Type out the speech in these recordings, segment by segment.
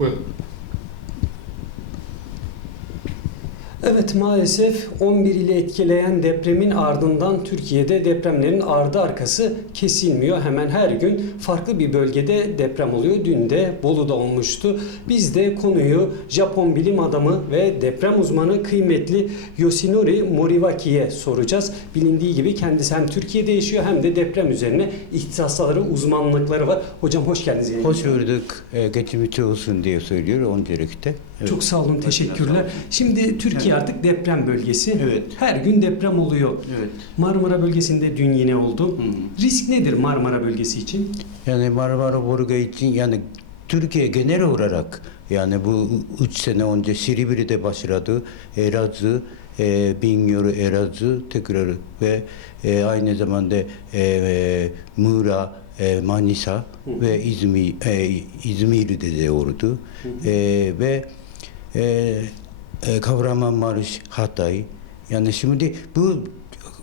with Evet maalesef 11 ile etkileyen depremin ardından Türkiye'de depremlerin ardı arkası kesilmiyor. Hemen her gün farklı bir bölgede deprem oluyor. Dün de Bolu'da olmuştu. Biz de konuyu Japon bilim adamı ve deprem uzmanı kıymetli Yoshinori Moriwaki'ye soracağız. Bilindiği gibi kendisi hem Türkiye'de yaşıyor hem de deprem üzerine ihtisasları, uzmanlıkları var. Hocam hoş geldiniz. Hoş gördük. E, geçimci olsun diye söylüyor öncelikle. Evet. Çok sağ olun, teşekkürler. Şimdi Türkiye artık deprem bölgesi. Evet. Her gün deprem oluyor. Evet. Marmara bölgesinde dün yine oldu. Hı. Risk nedir Marmara bölgesi için? Yani Marmara bölge için yani Türkiye genel olarak yani bu üç sene önce Silivri'de başladı. Elazığ, e, Bingöl, Elazığ tekrar ve e, aynı zamanda e, e, Muğla, e, Manisa ve İzmir, e, İzmir'de de oldu. E, ve えーえ、カフラマンマルシハタイヤネシムディブ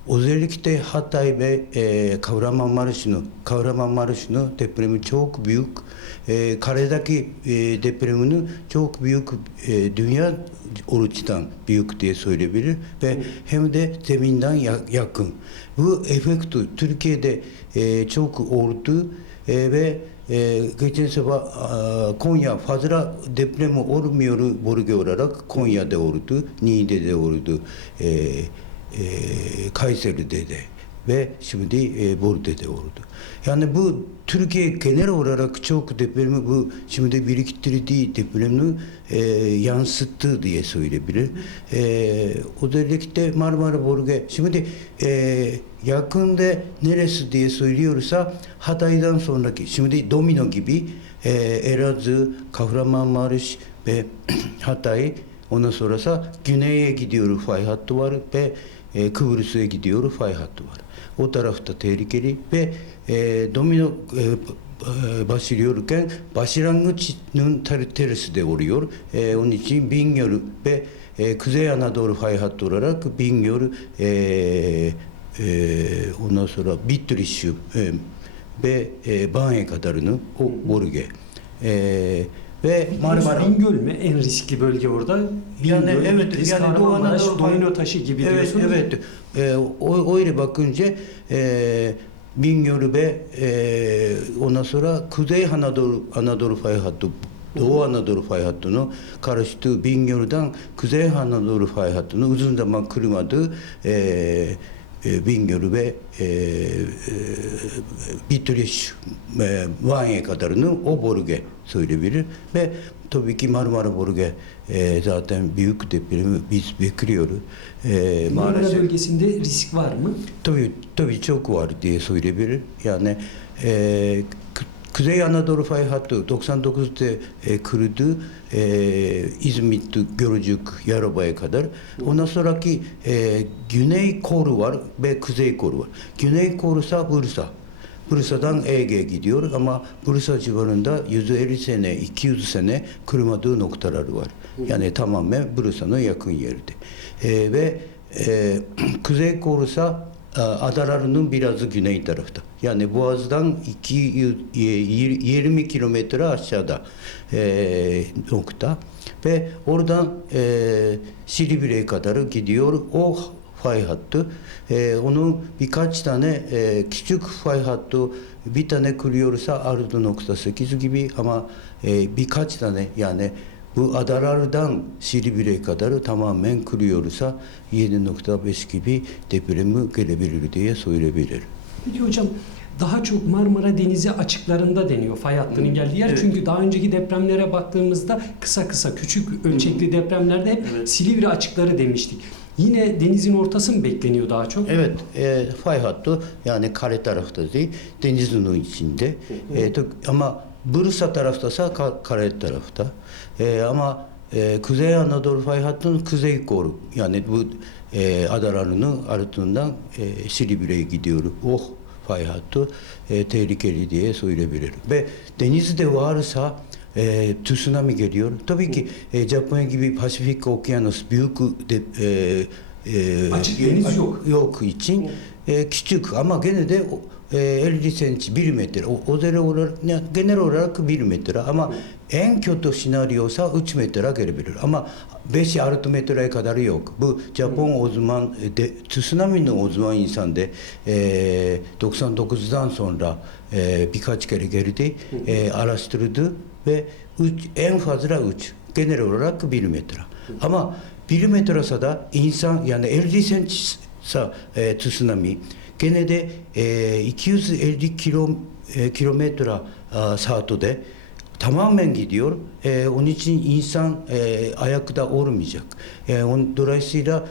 オゼリキテハタイベ、え、カフラマンマルシのカフラマンマルシのデプレムチョークビュークカレダキデプレムのチョークビューク、えー、ドニアオルチタンビュークテソイレビル。ベヘムデゼミンダンヤクンブエフェクトトゥルケデ、え、チョークオールトゥエベ、ゲチェンセは今夜ファズラ・デプレモ・オルミオル・ボルゲオララ今夜でおるとニーデでおるとカイセルデで。Ve şimdi e, burada oldu. Yani bu Türkiye genel olarak çok depremi bu şimdi biriktirdiği depremi e, yansıttı diye söyleyebilir. E, özellikle Marmara bölge şimdi e, yakında neresi diye söylüyorsa Hatay'dan sonraki şimdi domino gibi e, Elazığ, Kahramanmaraş ve Hatay ondan sonrası güneye gidiyor fay hattı var ve え、クブルスエキディオルファイハットワルオタラフタテリケリペ、え、ドミノ、えバシリオルケンバシラングチヌンタルテレスでおるよるオニチンビンギョルペクゼアナドルファイハットララクビンギョルオナソラビットリッシュベバンエカダルヌオボルゲ。え ve Marmara Bingöl mü en riskli bölge orada? yani Bingöl, evet Bitlis, yani Doğu Anadolu domino taşı gibi evet, diyorsunuz. Evet. Ee, o öyle bakınca e, Bingöl ve e, ondan sonra Kuzey Anadolu Anadolu fay hattı Doğu Anadolu fay hattını karıştığı Bingöl'den Kuzey Anadolu fay hattını uzun zaman kırmadı. E, e, Bingöl ve e, e, Bitlis e, Vanya kadarını o bölge söyleyebilir ve tabii ki Marmara bölge e, zaten büyük depremi biz bekliyoruz. E, Marmara maalesef. bölgesinde risk var mı? Tabii, tabii çok var diye söyleyebilir. Yani e, Kuzey Anadolu fay hattı 99'da e, kırıldı. E, İzmit, Gölcük, Yaroba'ya kadar. Ondan sonraki e, Güney koru var ve Kuzey koru var. Güney korusa Bursa. Bursa'dan Ege'ye gidiyor ama Bursa civarında 150 sene, 200 sene kırmadığı noktalar var. Yani tamamen Bursa'nın yakın yerde. E, ve e, Kuzey korusa e, adalarının birazı güney tarafta. Yani Boğaz'dan 200, e, 20 kilometre aşağıda e, nokta ve oradan e, Silivri'ye kadar gidiyor. O fay hattı. E, onun birkaç tane e, küçük fay hattı bir tane kırıyorsa ardı nokta 8 gibi ama e, birkaç tane yani bu adalardan Silivri'ye kadar tamamen kırıyorsa 7.5 gibi depremi gelebilir diye söyleyebilir. Peki hocam daha çok Marmara Denizi açıklarında deniyor fay hattının geldiği yer. Evet. Çünkü daha önceki depremlere baktığımızda kısa kısa küçük ölçekli depremlerde hep Evet. Silivri açıkları demiştik. Yine denizin ortası mı bekleniyor daha çok? Evet, e, fay hattı yani kare tarafta değil, denizin içinde. E, tok- ama Bursa taraftasa ka- kare tarafta. E, ama e, Kuzey Anadolu fay hattının kuzey koru. Yani bu e, adalarının ardından e, Silivri'ye gidiyor. Oh ファイハッ、え、テイリケリディエソイレビレルベデニズデワールサえー、トゥスナミゲリオルトビキ、え、ジャポンエギビパシフィックオキアノスビュークでえー、えー、ヨークイチン、うんえー、キチュークアマゲネデ、えー、エルリセンチビルメテラオゼレオラゲネロラクビルメテラアマ、うん遠距とシナリオさ、うちめてらげるべる。あま、ベシアルトメトラエカダルヨーク、ブ、ジャポンオズマン、で、津津波のオズマンインさんで、えー、独産独自ダンソンら、えー、ピカチケルゲルディ、えー、アラストルドゥ、う、エンファズラウチ、ゲネロラックビルメトラ。あま、ビルメトラさだ、インサン、やね、エルディセンチさ、えー、津波、ゲネで、えー、イキューズエルディキロ,、えー、キロメトラ、サートで、tamamen gidiyor. E, onun için insan e, ayakta olmayacak. E, on, dolayısıyla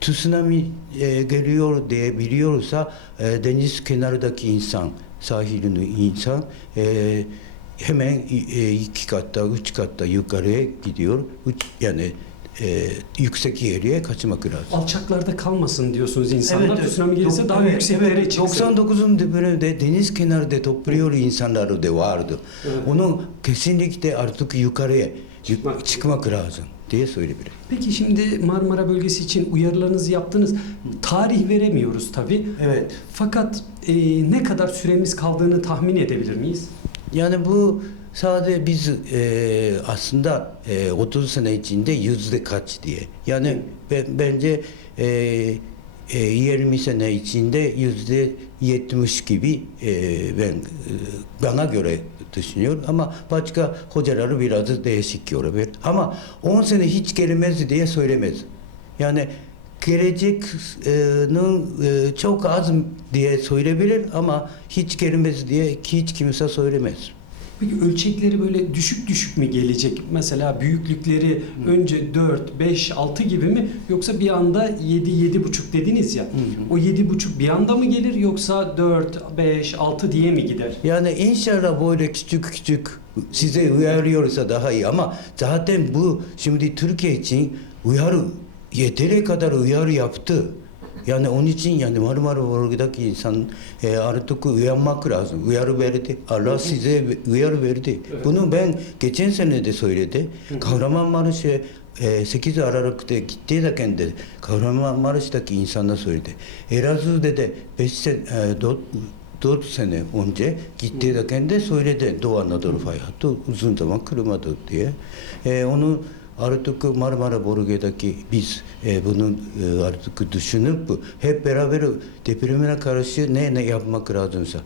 tsunami e, geliyor diye biliyorsa e, deniz kenarındaki insan, sahilin insan e, hemen e, iki katta, üç katta yukarıya gidiyor. Üç, yani e, yüksek yere kaçmak lazım. Alçaklarda kalmasın diyorsunuz insanlar. evet. Tsunami gelirse Dok- daha evet, yükseklere evet. çıksın. 99'un depreminde deniz kenarında topluyor insanlar da vardı. Evet. Onu kesinlikle artık yukarıya Çıkmak. çıkmak, lazım diye söyleyebilirim. Peki şimdi Marmara bölgesi için uyarılarınızı yaptınız. Tarih veremiyoruz tabii. Evet. Fakat e, ne kadar süremiz kaldığını tahmin edebilir miyiz? Yani bu sadece biz e, aslında e, 30 sene içinde yüzde kaç diye. Yani ben, bence e, e, 20 sene içinde yüzde 70 gibi e, ben e, bana göre düşünüyorum ama başka hocaları biraz değişik olabilir. Ama 10 sene hiç gelmez diye söylemez. Yani gelecek'nin e, çok az diye söyleyebilir ama hiç gelmez diye hiç kimse söylemez. Peki ölçekleri böyle düşük düşük mü gelecek? Mesela büyüklükleri önce 4, 5, 6 gibi mi? Yoksa bir anda 7, 7,5 dediniz ya. O 7,5 bir anda mı gelir yoksa 4, 5, 6 diye mi gider? Yani inşallah böyle küçük küçük size uyarıyorsa daha iyi ama zaten bu şimdi Türkiye için uyarı yeteri kadar uyarı yaptı. 屋根おにちん屋根まるまるおろぎだきんさんあるとくウヤマクラズウヤルベルテあらしぜウヤルベルテこの弁ゲチェンセネでそう入れてカウラマンマルシェ石図あららくてきっていだけんでカウラマンマルシだきんさんだそい入れてエラズデでベッシェドどうせね、おんじゃ、ってだけんで、そいれて、ドアなどのファイアと、うずんだま、車とって、えー、おの、artık Marmara bölgedeki biz e, bunu e, artık düşünüp hep beraber depremine karşı ne ne yapmak lazımsa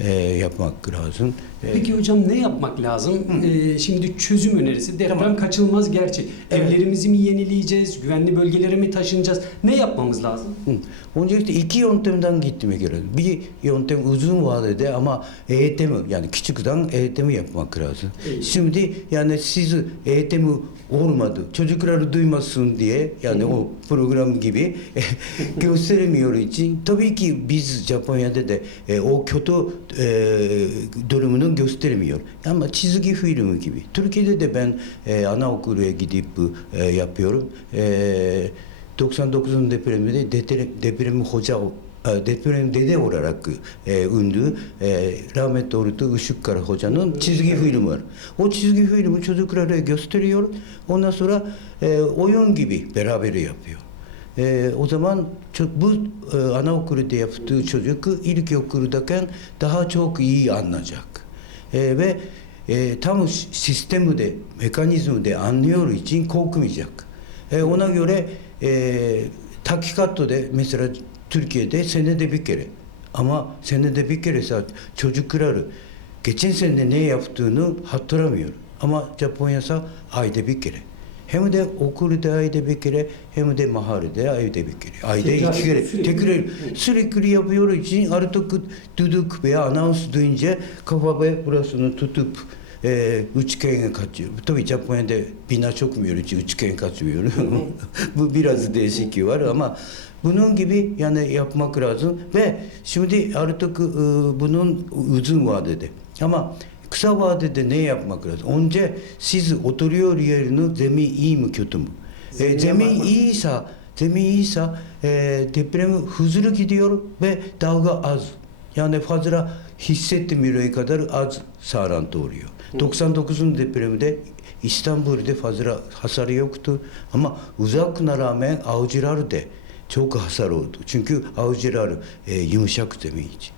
e, yapmak lazım. E, Peki hocam ne yapmak lazım? Ee, şimdi çözüm önerisi. Deprem Tamam. kaçınılmaz gerçek. Evet. Evlerimizi mi yenileyeceğiz? Güvenli bölgelere mi taşınacağız? Ne yapmamız lazım? Hı. Öncelikle iki yöntemden gitmek gerekiyor. Bir yöntem uzun vadede ama eğitimi yani küçükten eğitimi yapmak lazım. Evet. Şimdi yani siz eğitimi olmadı. Çocukları duymasın diye yani o program gibi gösteremiyor için tabii ki biz Japonya'da da e, o kötü e, durumunu göstermiyor. Ama çizgi film gibi. Türkiye'de de ben e, anaokuluya gidip e, yapıyorum. E, 99'un depreminde deprem, depremi hoca deprem dede olarak e, ünlü e, rahmetli oldu Işıkkar hocanın çizgi filmi var. O çizgi filmi çocuklara gösteriyor. Ondan sonra e, oyun gibi beraber yapıyor. E, o zaman çok, bu e, anaokulda yaptığı çocuk ilkokuldayken daha çok iyi anlayacak. E, ve e, tam sistemi de mekanizmi de anlıyor için korkmayacak. E, ona göre e, takikatta da mesela Türkiye'de senede bir kere ama senede bir kere saat çocuklar geçen sene ne yaptığını hatırlamıyor. Ama Japonya'sa ayda bir kere. Hem de okulda ayda bir kere hem de mahallede ayda bir kere. Ayda iki kere. Tekrar sürekli yapıyor için artık düdük veya anons duyunca kafaya burasını tutup e, üçgene kaçıyor. Tabii Japonya'da bina çok mu için üçgen kaçıyor. Bu biraz değişikliği var ama bunun gibi yani yapmak lazım ve şimdi artık e, bunun uzun vadede ama 草は出てでねやまくらおんじゃしずおとりおりえるのゼミイムキョトムゼミイーサゼミイーサデプレムフズルキディオルベダウガアズやねファズラヒッセってみるいかだるアズサーラントーリオ独産独ズンデプレムでイスタンブールでファズラハサリよくとあんまうざくなラーメンん青じらるでチョークハサロウと中級青じらるユムシャクゼミイチ。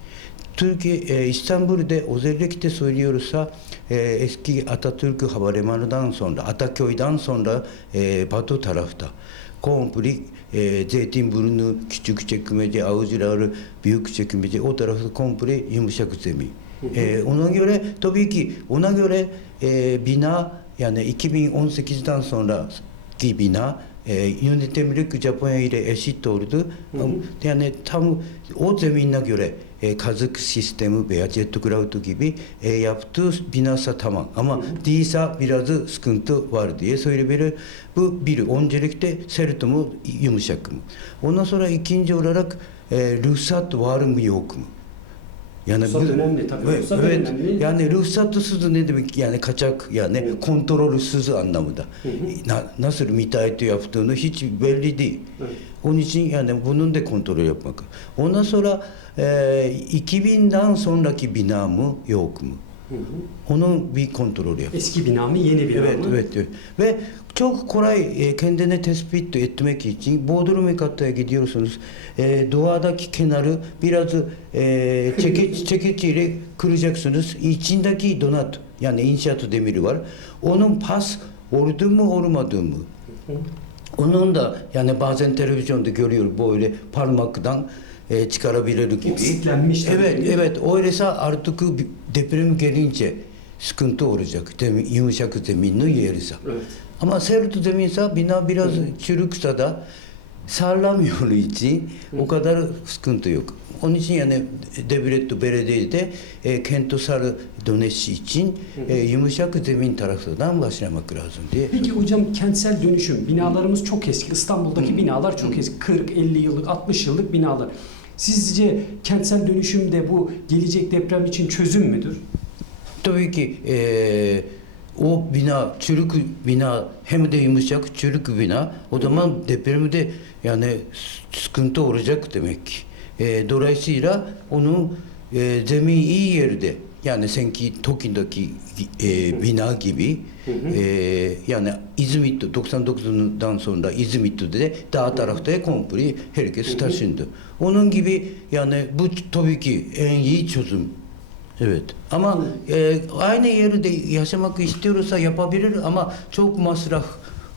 Türkiye, e, İstanbul'da özellikle söylüyorsa e, eski Atatürk Havalimanı'ndan sonra, Ataköy'den sonra e, batı tarafta komple e, Zeytinburnu, Küçükçekmece, Avcılar, Büyükçekmece o tarafta komple yumuşak zemin. E, ona göre tabii ki ona göre e, bina yani 2018'den sonraki bina e, yönetimlik Japonya ile eşit oldu. Yani tam o zemine göre カズクシステムベアジェットクラウトギビエヤプトゥビナサタマンアマディーサビラズスクントワールドィエソイレベルブビルオンジェレキテセルトムユムシャクムオナソライキンジョウララクルサトワールムヨークムやね、ルフサッとやね、ルフサスズネでもやね、カチャクやね、コントロールスズアンナムだ。な、ナスルみたいというやふとのひち、ベリディ。おにちんやね、ぶぬんでコントロールやっぱく。おなそら、ええー、いきびんだん、そんらきびなむ、よく。Onun bir kontrol yap. Eski bina mı yeni bina Evet, mı? evet, evet. Ve çok kolay e, kendine tespit etmek için Bodrum kataya gidiyorsunuz. E, duadaki kenarı biraz e, çekiç, çekiçle kıracaksınız. İçindeki donat yani inşaat demiri var. Onun pas oldu mu olmadı mı? Onun da yani bazen televizyonda görüyor böyle parmaktan e, çıkarabilir gibi. Oksiklenmiş tabii. Evet, evet. Öyleyse artık deprem gelince sıkıntı olacak. Zemin, yumuşak zeminli yerse. Evet. Ama sert zeminse bina biraz çürükse de sağlam yolu için o kadar sıkıntı yok. Onun için yani devlet belediyede e, kentsel dönüşü için e, yumuşak zemin tarafından başlamak lazım diye. Peki hocam kentsel dönüşüm, binalarımız çok eski. İstanbul'daki binalar çok eski. 40, 50 yıllık, 60 yıllık binalar. Sizce kentsel dönüşüm de bu gelecek deprem için çözüm müdür? Tabii ki eee, o bina, çürük bina hem de yumuşak çürük bina o zaman depremde yani sıkıntı olacak demek. Eee, dolayısıyla onu eee, zemin iyi yerde yani sanki Toki'deki eee, bina gibi eee, yani İzmit 99'dan sonra İzmit'te de dağ tarafta komple herkes taşındı. Onun gibi yani bu tabii ki en iyi çözüm Evet. Ama e, aynı yerde yaşamak istiyorsa yapabilir ama çok masraf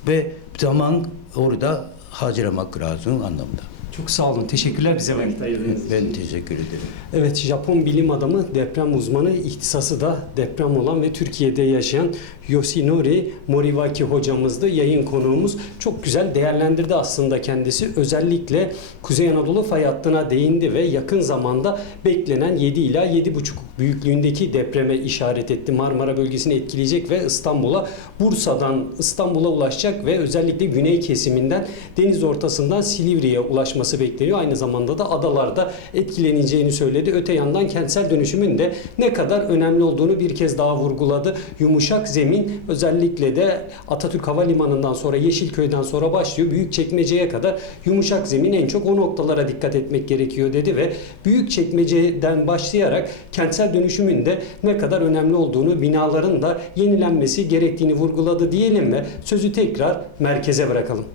ve zaman orada harcamak lazım anlamda. Çok sağ olun. Teşekkürler bize vakit ayırdığınız için. Ben teşekkür ederim. Evet, Japon bilim adamı, deprem uzmanı, ihtisası da deprem olan ve Türkiye'de yaşayan Yoshinori Moriwaki hocamızdı. Yayın konuğumuz çok güzel değerlendirdi aslında kendisi. Özellikle Kuzey Anadolu fay hattına değindi ve yakın zamanda beklenen 7 ila 7,5 büyüklüğündeki depreme işaret etti. Marmara bölgesini etkileyecek ve İstanbul'a, Bursa'dan İstanbul'a ulaşacak ve özellikle güney kesiminden deniz ortasından Silivri'ye ulaşması bekleniyor. Aynı zamanda da adalarda etkileneceğini söyledi. Öte yandan kentsel dönüşümün de ne kadar önemli olduğunu bir kez daha vurguladı. Yumuşak zemin özellikle de Atatürk Havalimanı'ndan sonra Yeşilköy'den sonra başlıyor. Büyükçekmece'ye kadar yumuşak zemin en çok o noktalara dikkat etmek gerekiyor dedi ve Büyükçekmece'den başlayarak kentsel dönüşümün de ne kadar önemli olduğunu, binaların da yenilenmesi gerektiğini vurguladı diyelim ve sözü tekrar merkeze bırakalım.